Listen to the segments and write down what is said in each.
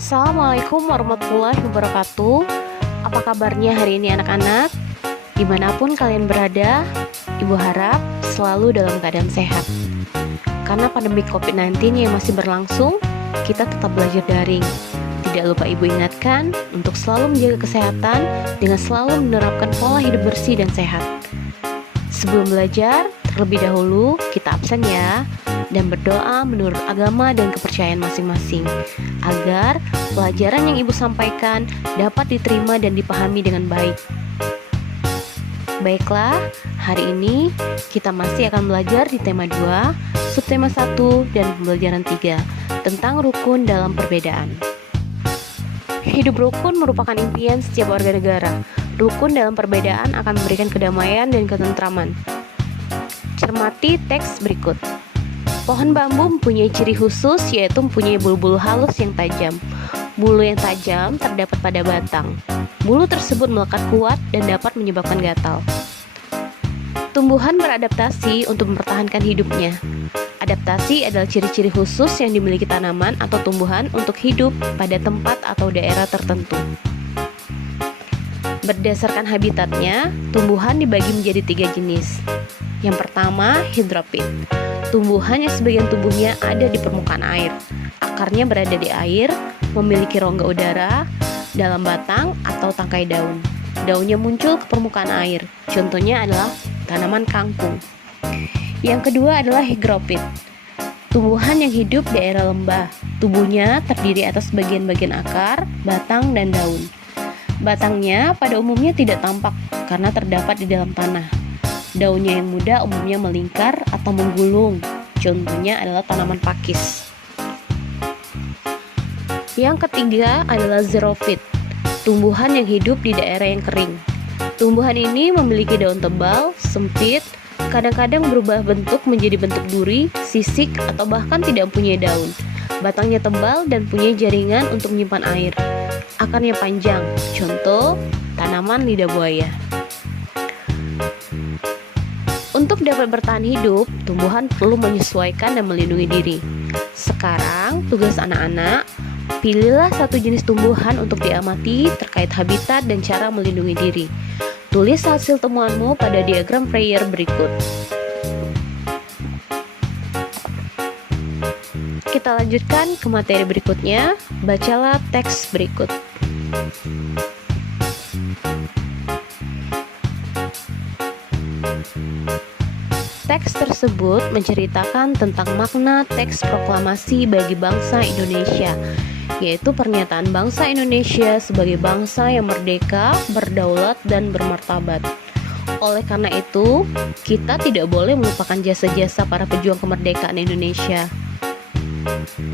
Assalamualaikum warahmatullahi wabarakatuh. Apa kabarnya hari ini anak-anak? Dimanapun kalian berada, Ibu harap selalu dalam keadaan sehat. Karena pandemi COVID-19 yang masih berlangsung, kita tetap belajar daring. Tidak lupa Ibu ingatkan untuk selalu menjaga kesehatan dengan selalu menerapkan pola hidup bersih dan sehat. Sebelum belajar, terlebih dahulu kita absen ya, dan berdoa menurut agama dan kepercayaan masing-masing agar pelajaran yang Ibu sampaikan dapat diterima dan dipahami dengan baik. Baiklah, hari ini kita masih akan belajar di tema 2, subtema 1 dan pembelajaran 3 tentang rukun dalam perbedaan. Hidup rukun merupakan impian setiap warga negara. Rukun dalam perbedaan akan memberikan kedamaian dan ketentraman. Cermati teks berikut. Pohon bambu mempunyai ciri khusus, yaitu mempunyai bulu-bulu halus yang tajam. Bulu yang tajam terdapat pada batang. Bulu tersebut melekat kuat dan dapat menyebabkan gatal. Tumbuhan beradaptasi untuk mempertahankan hidupnya. Adaptasi adalah ciri-ciri khusus yang dimiliki tanaman atau tumbuhan untuk hidup pada tempat atau daerah tertentu. Berdasarkan habitatnya, tumbuhan dibagi menjadi 3 jenis. Yang pertama, hidrofit. Tumbuhan yang sebagian tubuhnya ada di permukaan air. Akarnya berada di air, memiliki rongga udara dalam batang atau tangkai daun. Daunnya muncul ke permukaan air. Contohnya adalah tanaman kangkung. Yang kedua adalah hygrofit. Tumbuhan yang hidup di daerah lembah. Tubuhnya terdiri atas bagian-bagian akar, batang, dan daun. Batangnya pada umumnya tidak tampak karena terdapat di dalam tanah. Daunnya yang muda umumnya melingkar atau menggulung. Contohnya adalah tanaman pakis. Yang ketiga adalah xerophyte. Tumbuhan yang hidup di daerah yang kering. Tumbuhan ini memiliki daun tebal, sempit, kadang-kadang berubah bentuk menjadi bentuk duri, sisik, atau bahkan tidak mempunyai daun. Batangnya tebal dan punya jaringan untuk menyimpan air. Akarnya panjang, contoh tanaman lidah buaya. Untuk dapat bertahan hidup, tumbuhan perlu menyesuaikan dan melindungi diri. Sekarang, tugas anak-anak, pilihlah satu jenis tumbuhan untuk diamati terkait habitat dan cara melindungi diri. Tulis hasil temuanmu pada diagram Freyer berikut. Kita lanjutkan ke materi berikutnya. Bacalah teks berikut. Teks tersebut menceritakan tentang makna teks proklamasi bagi bangsa Indonesia, yaitu pernyataan bangsa Indonesia sebagai bangsa yang merdeka, berdaulat, dan bermartabat. Oleh karena itu, kita tidak boleh melupakan jasa-jasa para pejuang kemerdekaan Indonesia.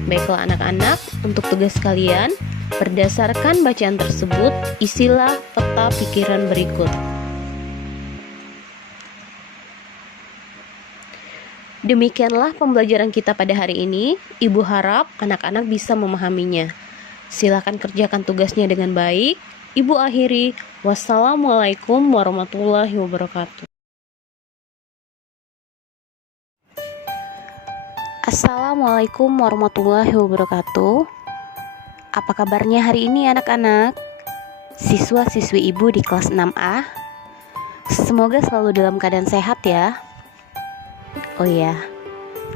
Baiklah anak-anak, untuk tugas kalian, berdasarkan bacaan tersebut, isilah peta pikiran berikut. Demikianlah pembelajaran kita pada hari ini. Ibu harap anak-anak bisa memahaminya. Silakan kerjakan tugasnya dengan baik. Ibu akhiri. Wassalamualaikum warahmatullahi wabarakatuh. Assalamualaikum warahmatullahi wabarakatuh. Apa kabarnya hari ini anak-anak? Siswa-siswi Ibu di kelas 6A. Semoga selalu dalam keadaan sehat ya. Oh iya,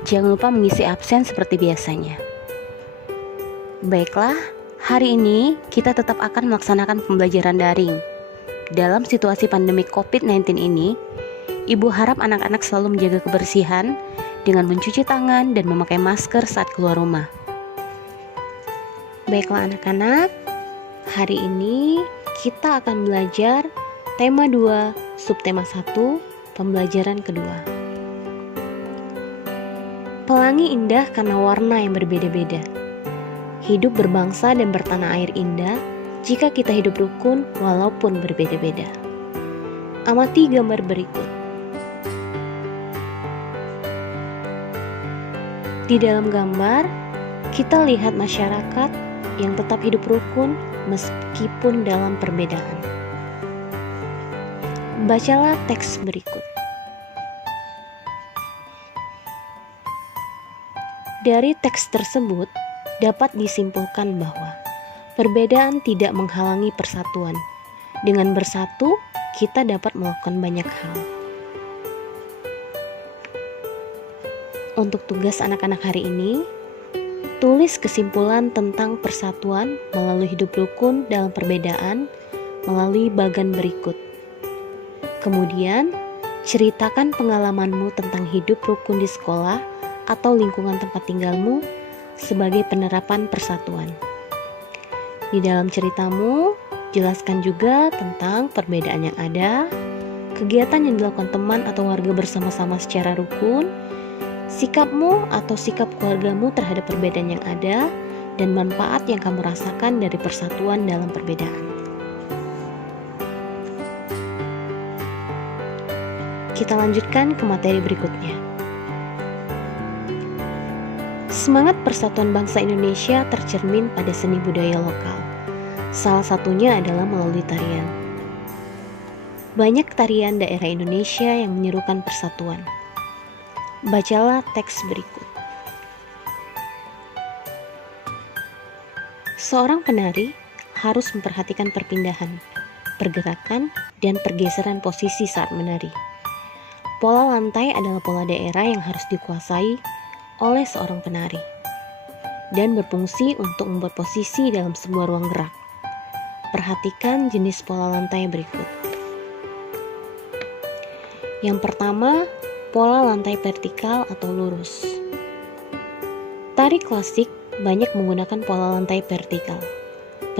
jangan lupa mengisi absen seperti biasanya. Baiklah, hari ini kita tetap akan melaksanakan pembelajaran daring. Dalam situasi pandemi COVID-19 ini, Ibu harap anak-anak selalu menjaga kebersihan dengan mencuci tangan dan memakai masker saat keluar rumah. Baiklah anak-anak, hari ini kita akan belajar tema 2, subtema 1, pembelajaran kedua. Pelangi indah karena warna yang berbeda-beda. Hidup berbangsa dan bertanah air indah jika kita hidup rukun walaupun berbeda-beda. Amati gambar berikut. Di dalam gambar, kita lihat masyarakat yang tetap hidup rukun meskipun dalam perbedaan. Bacalah teks berikut. Dari teks tersebut dapat disimpulkan bahwa Perbedaan tidak menghalangi persatuan. Dengan bersatu, kita dapat melakukan banyak hal. Untuk tugas anak-anak hari ini, tulis kesimpulan tentang persatuan melalui hidup rukun dalam perbedaan melalui bagan berikut. Kemudian, ceritakan pengalamanmu tentang hidup rukun di sekolah atau lingkungan tempat tinggalmu sebagai penerapan persatuan. Di dalam ceritamu, jelaskan juga tentang perbedaan yang ada, kegiatan yang dilakukan teman atau warga bersama-sama secara rukun, sikapmu atau sikap keluargamu terhadap perbedaan yang ada, dan manfaat yang kamu rasakan dari persatuan dalam perbedaan. Kita lanjutkan ke materi berikutnya. Semangat persatuan bangsa Indonesia tercermin pada seni budaya lokal. Salah satunya adalah melalui tarian. Banyak tarian daerah Indonesia yang menyerukan persatuan. Bacalah teks berikut. Seorang penari harus memperhatikan perpindahan, pergerakan, dan pergeseran posisi saat menari. Pola lantai adalah pola daerah yang harus dikuasai oleh seorang penari dan berfungsi untuk membuat posisi dalam sebuah ruang gerak. Perhatikan jenis pola lantai berikut. Yang pertama, pola lantai vertikal atau lurus. Tari klasik banyak menggunakan pola lantai vertikal.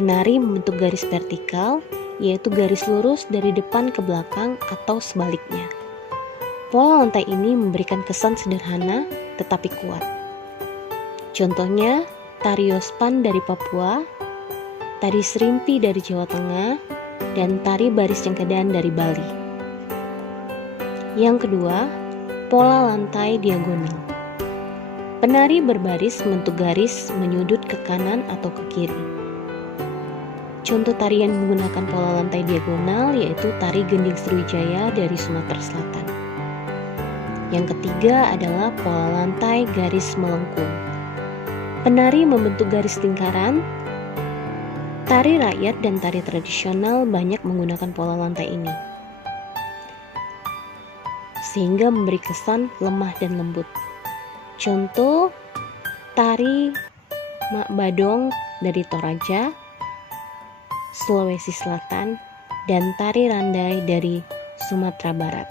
Penari membentuk garis vertikal, yaitu garis lurus dari depan ke belakang atau sebaliknya. Pola lantai ini memberikan kesan sederhana tetapi kuat. Contohnya, tari Yospan dari Papua, tari Serimpi dari Jawa Tengah, dan tari Baris Cengkedan dari Bali. Yang kedua, pola lantai diagonal. Penari berbaris membentuk garis menyudut ke kanan atau ke kiri. Contoh tarian menggunakan pola lantai diagonal yaitu tari Gending Sriwijaya dari Sumatera Selatan. Yang ketiga adalah pola lantai garis melengkung. Penari membentuk garis lingkaran. Tari rakyat dan tari tradisional banyak menggunakan pola lantai ini, sehingga memberi kesan lemah dan lembut. Contoh, tari Mak Badong dari Toraja, Sulawesi Selatan, dan tari Randai dari Sumatera Barat.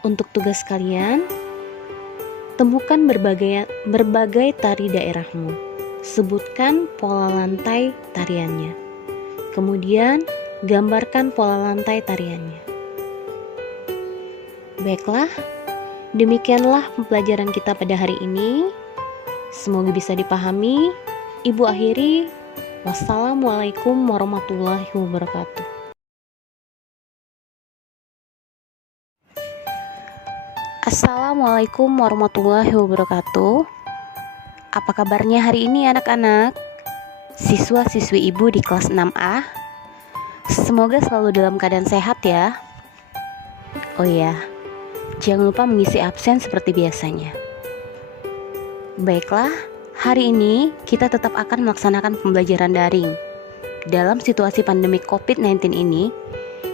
Untuk tugas kalian, temukan berbagai tari daerahmu. Sebutkan pola lantai tariannya. Kemudian, gambarkan pola lantai tariannya. Baiklah, demikianlah pembelajaran kita pada hari ini. Semoga bisa dipahami. Ibu akhiri, wassalamualaikum warahmatullahi wabarakatuh. Assalamualaikum warahmatullahi wabarakatuh. Apa kabarnya hari ini anak-anak? Siswa-siswi ibu di kelas 6A. Semoga selalu dalam keadaan sehat ya. Oh iya, jangan lupa mengisi absen seperti biasanya. Baiklah, hari ini kita tetap akan melaksanakan pembelajaran daring. Dalam situasi pandemi COVID-19 ini,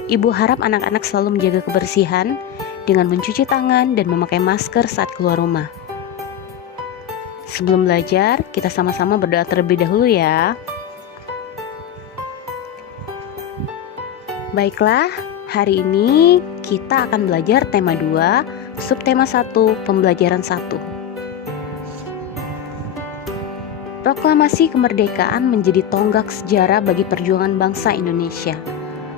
ibu harap anak-anak selalu menjaga kebersihan dengan mencuci tangan dan memakai masker saat keluar rumah. Sebelum belajar, kita sama-sama berdoa terlebih dahulu ya. Baiklah, hari ini kita akan belajar tema 2, subtema 1, pembelajaran 1. Proklamasi kemerdekaan menjadi tonggak sejarah bagi perjuangan bangsa Indonesia.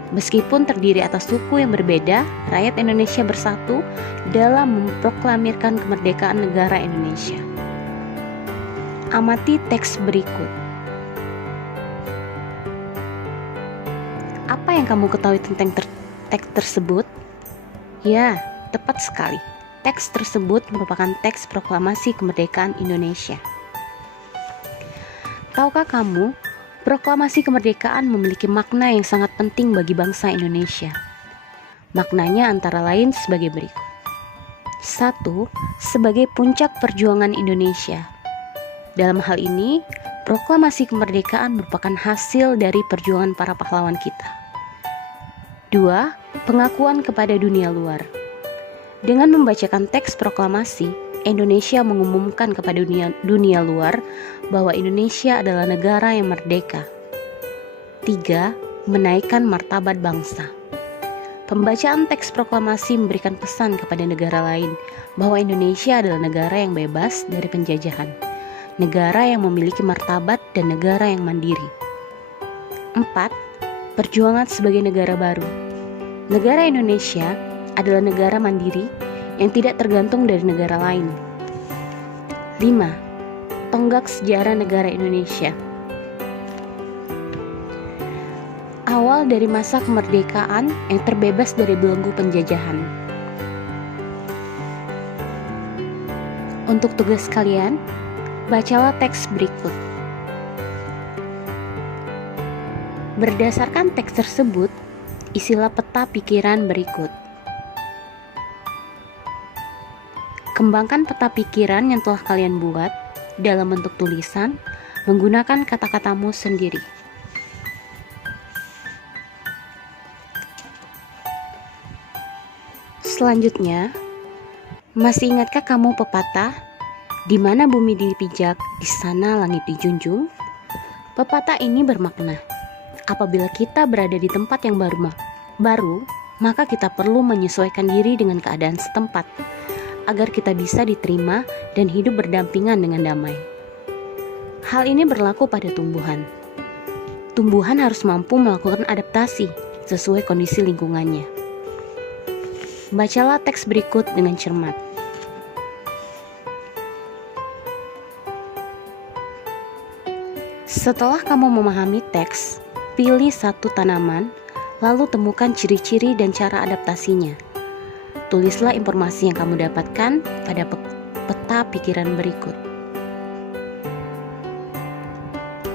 Meskipun terdiri atas suku yang berbeda, rakyat Indonesia bersatu dalam memproklamirkan kemerdekaan negara Indonesia. Amati teks berikut. Apa yang kamu ketahui tentang teks tersebut? Ya, tepat sekali. Teks tersebut merupakan teks proklamasi kemerdekaan Indonesia. Tahukah kamu, proklamasi kemerdekaan memiliki makna yang sangat penting bagi bangsa Indonesia. Maknanya antara lain sebagai berikut. 1. Sebagai puncak perjuangan Indonesia. Dalam hal ini, proklamasi kemerdekaan merupakan hasil dari perjuangan para pahlawan kita. 2. Pengakuan kepada dunia luar. Dengan membacakan teks proklamasi, Indonesia mengumumkan kepada dunia luar bahwa Indonesia adalah negara yang merdeka. 3. Menaikkan martabat bangsa. Pembacaan teks proklamasi memberikan pesan kepada negara lain bahwa Indonesia adalah negara yang bebas dari penjajahan, negara yang memiliki martabat dan negara yang mandiri. 4. Perjuangan sebagai negara baru. Negara Indonesia adalah negara mandiri yang tidak tergantung dari negara lain. 5. Tonggak sejarah negara Indonesia. Awal dari masa kemerdekaan yang terbebas dari belenggu penjajahan. Untuk tugas kalian, bacalah teks berikut. Berdasarkan teks tersebut, isilah peta pikiran berikut. Kembangkan peta pikiran yang telah kalian buat dalam bentuk tulisan menggunakan kata-katamu sendiri. Selanjutnya, masih ingatkah kamu pepatah, di mana bumi dipijak, di sana langit dijunjung? Pepatah ini bermakna, apabila kita berada di tempat yang baru, maka kita perlu menyesuaikan diri dengan keadaan setempat, agar kita bisa diterima dan hidup berdampingan dengan damai. Hal ini berlaku pada tumbuhan. Tumbuhan harus mampu melakukan adaptasi sesuai kondisi lingkungannya. Bacalah teks berikut dengan cermat. Setelah kamu memahami teks, pilih satu tanaman, lalu temukan ciri-ciri dan cara adaptasinya. Tulislah informasi yang kamu dapatkan pada peta pikiran berikut.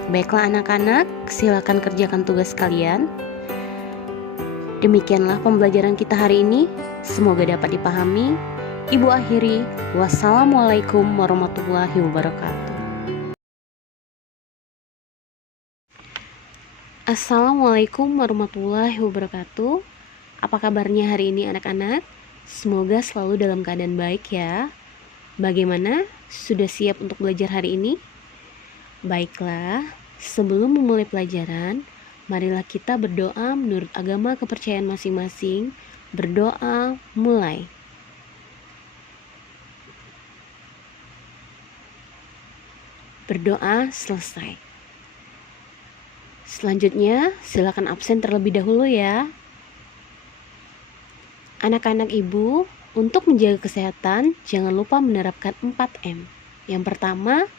Baiklah anak-anak, silakan kerjakan tugas kalian. Demikianlah pembelajaran kita hari ini. Semoga dapat dipahami. Ibu akhiri, wassalamualaikum warahmatullahi wabarakatuh. Assalamualaikum warahmatullahi wabarakatuh. Apa kabarnya hari ini anak-anak? Semoga selalu dalam keadaan baik ya. Bagaimana? Sudah siap untuk belajar hari ini? Baiklah, sebelum memulai pelajaran, marilah kita berdoa menurut agama kepercayaan masing-masing. Berdoa, mulai. Berdoa, selesai. Selanjutnya, silakan absen terlebih dahulu ya. Anak-anak ibu, untuk menjaga kesehatan, jangan lupa menerapkan 4M. Yang pertama,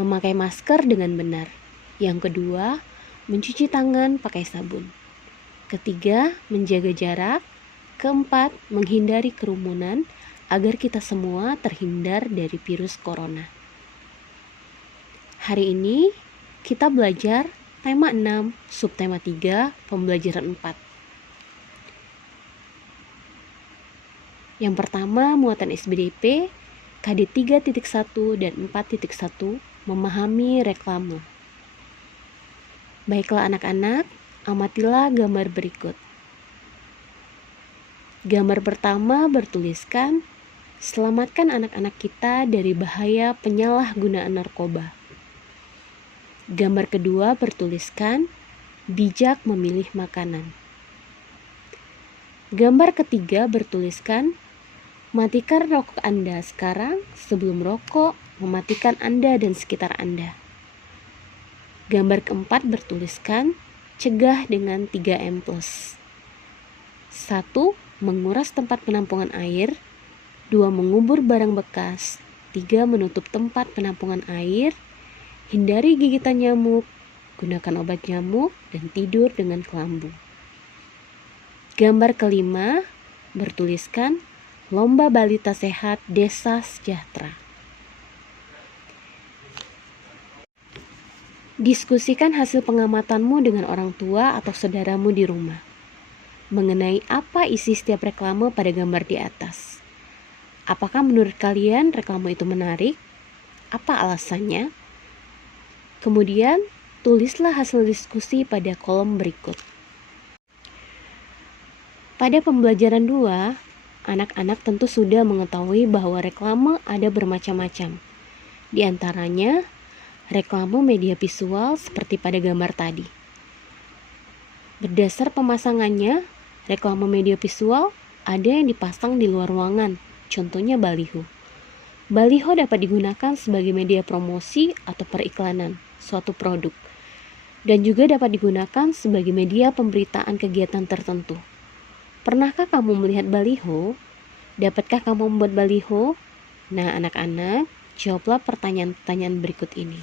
memakai masker dengan benar. Yang kedua, mencuci tangan pakai sabun. Ketiga, menjaga jarak. Keempat, menghindari kerumunan agar kita semua terhindar dari virus corona. Hari ini, kita belajar tema 6, subtema 3, pembelajaran 4. Yang pertama, muatan SBDP, KD 3.1 dan 4.1, memahami reklame. Baiklah anak-anak, amatilah gambar berikut. Gambar pertama bertuliskan, selamatkan anak-anak kita dari bahaya penyalahgunaan narkoba. Gambar kedua bertuliskan, bijak memilih makanan. Gambar ketiga bertuliskan, matikan rokok Anda sekarang sebelum rokok mematikan Anda dan sekitar Anda. Gambar keempat bertuliskan, cegah dengan 3M+. 1. Menguras tempat penampungan air. 2. Mengubur barang bekas. 3. Menutup tempat penampungan air. Hindari gigitan nyamuk. Gunakan obat nyamuk dan tidur dengan kelambu. Gambar kelima bertuliskan, lomba balita sehat desa sejahtera. Diskusikan hasil pengamatanmu dengan orang tua atau saudaramu di rumah mengenai apa isi setiap reklame pada gambar di atas. Apakah menurut kalian reklame itu menarik? Apa alasannya? Kemudian, tulislah hasil diskusi pada kolom berikut. Pada pembelajaran 2, anak-anak tentu sudah mengetahui bahwa reklame ada bermacam-macam. Di antaranya, reklame media visual seperti pada gambar tadi. Berdasar pemasangannya, reklame media visual ada yang dipasang di luar ruangan, contohnya baliho. Baliho dapat digunakan sebagai media promosi atau periklanan suatu produk, dan juga dapat digunakan sebagai media pemberitaan kegiatan tertentu. Pernahkah kamu melihat baliho? Dapatkah kamu membuat baliho? Nah, anak-anak, jawablah pertanyaan-pertanyaan berikut ini.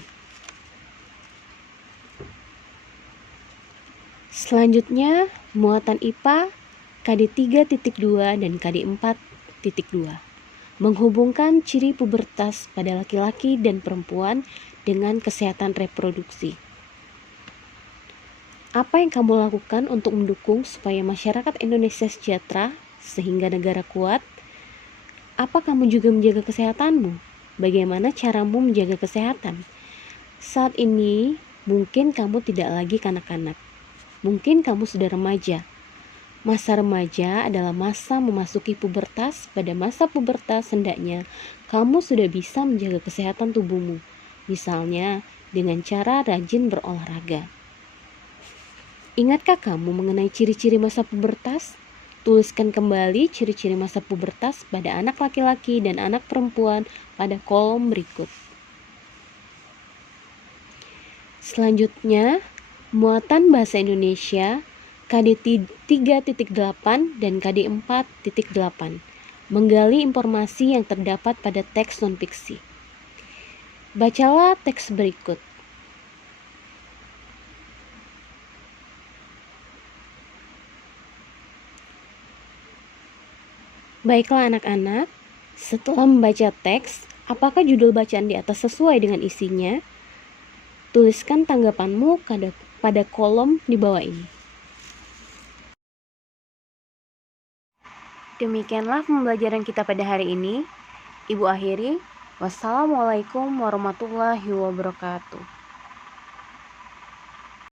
Selanjutnya, muatan IPA KD 3.2 dan KD 4.2 menghubungkan ciri pubertas pada laki-laki dan perempuan dengan kesehatan reproduksi. Apa yang kamu lakukan untuk mendukung supaya masyarakat Indonesia sejahtera sehingga negara kuat? Apa kamu juga menjaga kesehatanmu? Bagaimana caramu menjaga kesehatan? Saat ini, mungkin kamu tidak lagi kanak-kanak. Mungkin kamu sudah remaja. Masa remaja adalah masa memasuki pubertas. Pada masa pubertas, hendaknya kamu sudah bisa menjaga kesehatan tubuhmu. Misalnya, dengan cara rajin berolahraga. Ingatkah kamu mengenai ciri-ciri masa pubertas? Tuliskan kembali ciri-ciri masa pubertas pada anak laki-laki dan anak perempuan pada kolom berikut. Selanjutnya, muatan bahasa Indonesia KD 3.8 dan KD 4.8 menggali informasi yang terdapat pada teks non-fiksi. Bacalah teks berikut. Baiklah anak-anak, setelah membaca teks, apakah judul bacaan di atas sesuai dengan isinya? Tuliskan tanggapanmu pada kolom di bawah ini. Demikianlah pembelajaran kita pada hari ini. Ibu akhiri, wassalamualaikum warahmatullahi wabarakatuh.